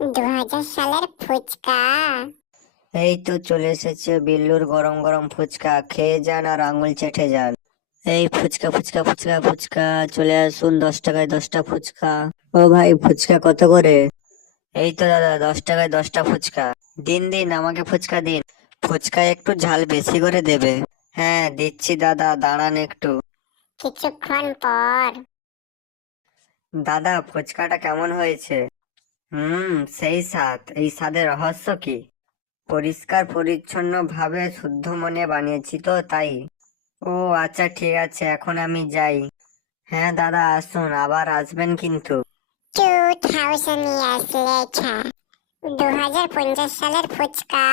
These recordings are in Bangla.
2000 সালের ফুচকা। এই তো চলে এসেছে বিল্লুর গরম গরম ফুচকা, খেয়ে যান আর আঙুল চেটে যান। এই ফুচকা ফুচকা ফুচকা ফুচকা, চলে আসুন, 10 টাকায় 10টা ফুচকা। ও ভাই, ফুচকা কত করে? এই তো দাদা, 10 টাকায় 10টা ফুচকা। দিন দিন, আমাকে ফুচকা দিন। ফুচকা একটু ঝাল বেশি করে দেবে। হ্যাঁ দিচ্ছি দাদা, দাঁড়ান একটু। কিছুক্ষণ পর। দাদা, ফুচকাটা কেমন হয়েছে? সেই স্বাদ। এই স্বাদের রহস্য কি? পরিষ্কার পরিচ্ছন্ন ভাবে শুদ্ধ মনে বানিয়েছি তো তাই। ও আচ্ছা, ঠিক আছে, এখন আমি যাই। হ্যাঁ দাদা, আসুন, আবার আসবেন কিন্তু। 2000 years later। 2050 সালের ফুচকা।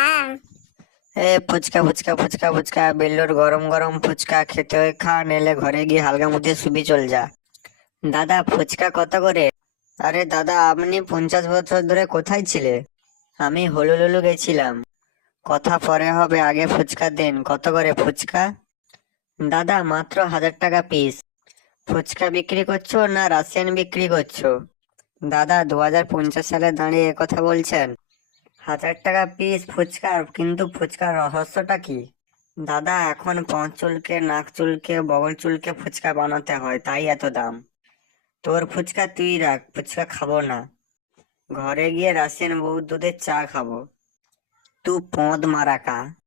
এ ফুচকা ফুচকা ফুচকা ফুচকা, বিল্লুর গরম গরম ফুচকা খেতে হয় খা, নেলে ঘরে গিয়ে হালকা মুখে শুবি চল যা। দাদা, ফুচকা কত করে? আরে দাদা, আপনি 50 বছর ধরে কোথায় ছিলে? আমি হলুলুলু গেছিলাম। কথা পরে হবে, আগে ফুচকা দেন। কত করে ফুচকা? দাদা, মাত্র 1000 টাকা পিস। ফুচকা বিক্রি করছো না রাশিয়ান বিক্রি করছো? দাদা, 2050 সালে দাঁড়িয়ে এ কথা বলছেন? 1000 টাকা পিস ফুচকা, কিন্তু ফুচকার রহস্যটা কি? দাদা, এখন পথ চুলকে, নাক চুলকে, বগল চুলকে ফুচকা বানাতে হয়, তাই এত দাম। তোর ফুচকা তুই রাখ, ফুচকা খাবো না। ঘরে গিয়ে রাশিয়ান বউ দুধের চা খাবো। তু পদ মারাকা।